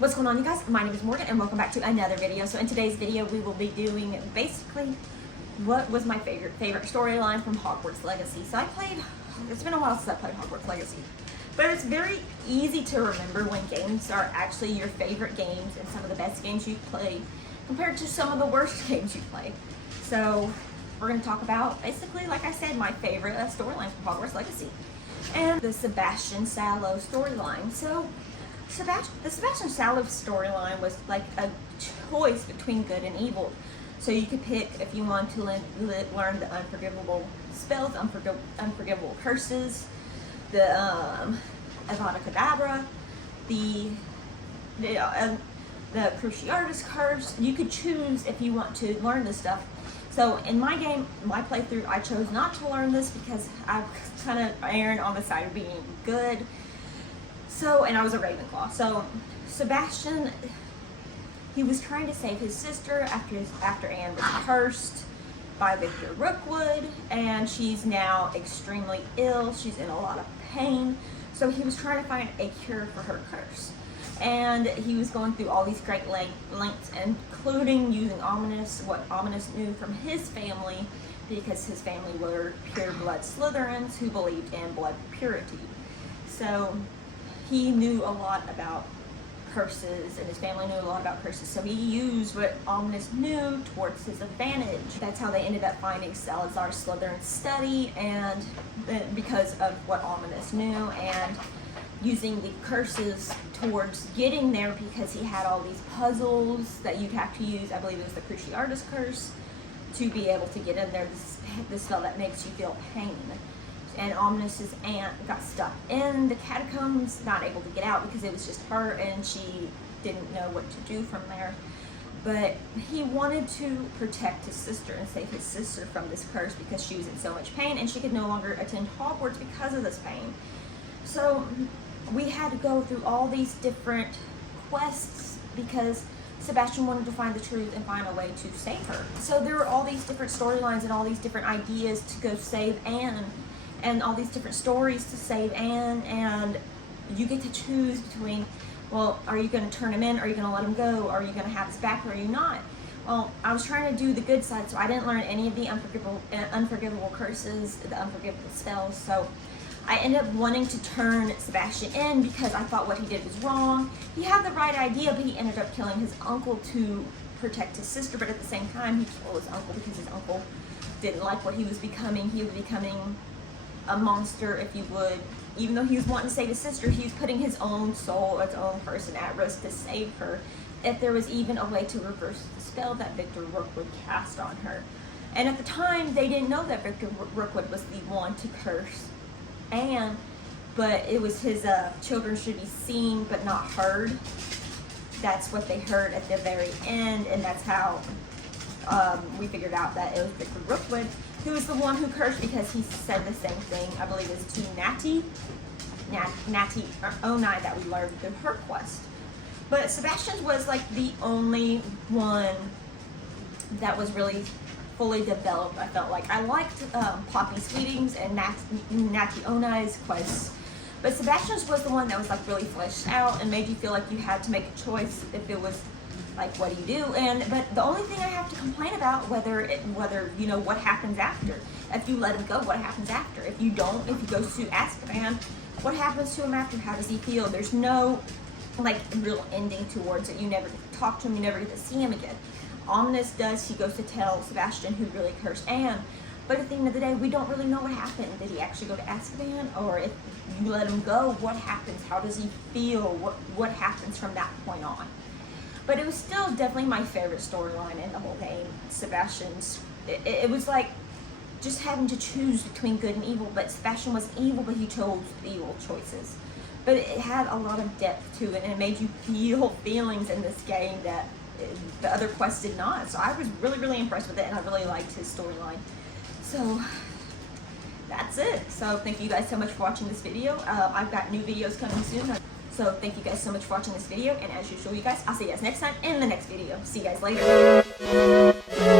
What's going on, you guys? My name is Morgan and welcome back to another video. So in today's video we will be doing basically what was my favorite storyline from Hogwarts Legacy. So it's been a while since I played Hogwarts Legacy, but it's very easy to remember when games are actually your favorite games and some of the best games you've played compared to some of the worst games you've played. So we're going to talk about basically, like I said, my favorite storyline from Hogwarts Legacy and the Sebastian Sallow storyline. So the Sebastian Sallow storyline was like a choice between good and evil. So you could pick if you want to learn the unforgivable spells, unforgivable curses, the Avada Kedavra, the Cruciatus curse. You could choose if you want to learn this stuff. So in my game, my playthrough, I chose not to learn this because I was kind of erring on the side of being good. So, and I was a Ravenclaw. So Sebastian, he was trying to save his sister after Anne was cursed by Victor Rookwood, and she's now extremely ill. She's in a lot of pain. So he was trying to find a cure for her curse. And he was going through all these great lengths, including using what Ominous knew from his family, because his family were pure blood Slytherins who believed in blood purity. So he knew a lot about curses, and his family knew a lot about curses. So he used what Ominous knew towards his advantage. That's how they ended up finding Salazar Slytherin's study, and because of what Ominous knew, and using the curses towards getting there, because he had all these puzzles that you'd have to use. I believe it was the Cruciatus curse to be able to get in there. This spell that makes you feel pain. And Ominous's aunt got stuck in the catacombs, not able to get out because it was just her, and she didn't know what to do from there. But he wanted to protect his sister and save his sister from this curse because she was in so much pain and she could no longer attend Hogwarts because of this pain. So we had to go through all these different quests because Sebastian wanted to find the truth and find a way to save her. So there were all these different storylines and all these different ideas to go save Anne, and all these different stories to save Anne, and you get to choose between, well, are you going to turn him in? Are you going to let him go? Are you going to have his back, or are you not? Well, I was trying to do the good side, so I didn't learn any of the unforgivable curses, the unforgivable spells. So I ended up wanting to turn Sebastian in because I thought what he did was wrong. He had the right idea, but he ended up killing his uncle to protect his sister. But at the same time, he killed his uncle because his uncle didn't like what he was becoming. He was becoming a monster, if you would. Even though he was wanting to save his sister, he was putting his own soul, his own person at risk to save her, if there was even a way to reverse the spell that Victor Rookwood cast on her. And at the time, they didn't know that Victor Rookwood was the one to curse Anne, but it was his children should be seen but not heard. That's what they heard at the very end, and that's how we figured out that it was Victor Rookwood who was the one who cursed, because he said the same thing, I believe it was to Natty Onai that we learned through her quest. But Sebastian's was like the only one that was really fully developed. I felt like I liked Poppy Sweeting's and Natty Onai's quests, but Sebastian's was the one that was like really fleshed out and made you feel like you had to make a choice if it was like, what do you do? But the only thing I have to complain about, whether you know what happens after. If you let him go, what happens after? If you don't, if he goes to Azkaban, what happens to him after? How does he feel? There's no like real ending towards it. You never get to talk to him. You never get to see him again. Ominous does. He goes to tell Sebastian who really cursed Anne. But at the end of the day, we don't really know what happened. Did he actually go to Azkaban? Or if you let him go, what happens? How does he feel? What happens from that point on? But it was still definitely my favorite storyline in the whole game. Sebastian's, it was like just having to choose between good and evil, but Sebastian was evil, but he chose evil choices. But it had a lot of depth to it, and it made you feel feelings in this game that the other quests did not. So I was really, really impressed with it, and I really liked his storyline. So that's it. So thank you guys so much for watching this video. I've got new videos coming soon. So thank you guys so much for watching this video, and as usual, you guys, I'll see you guys next time in the next video. See you guys later.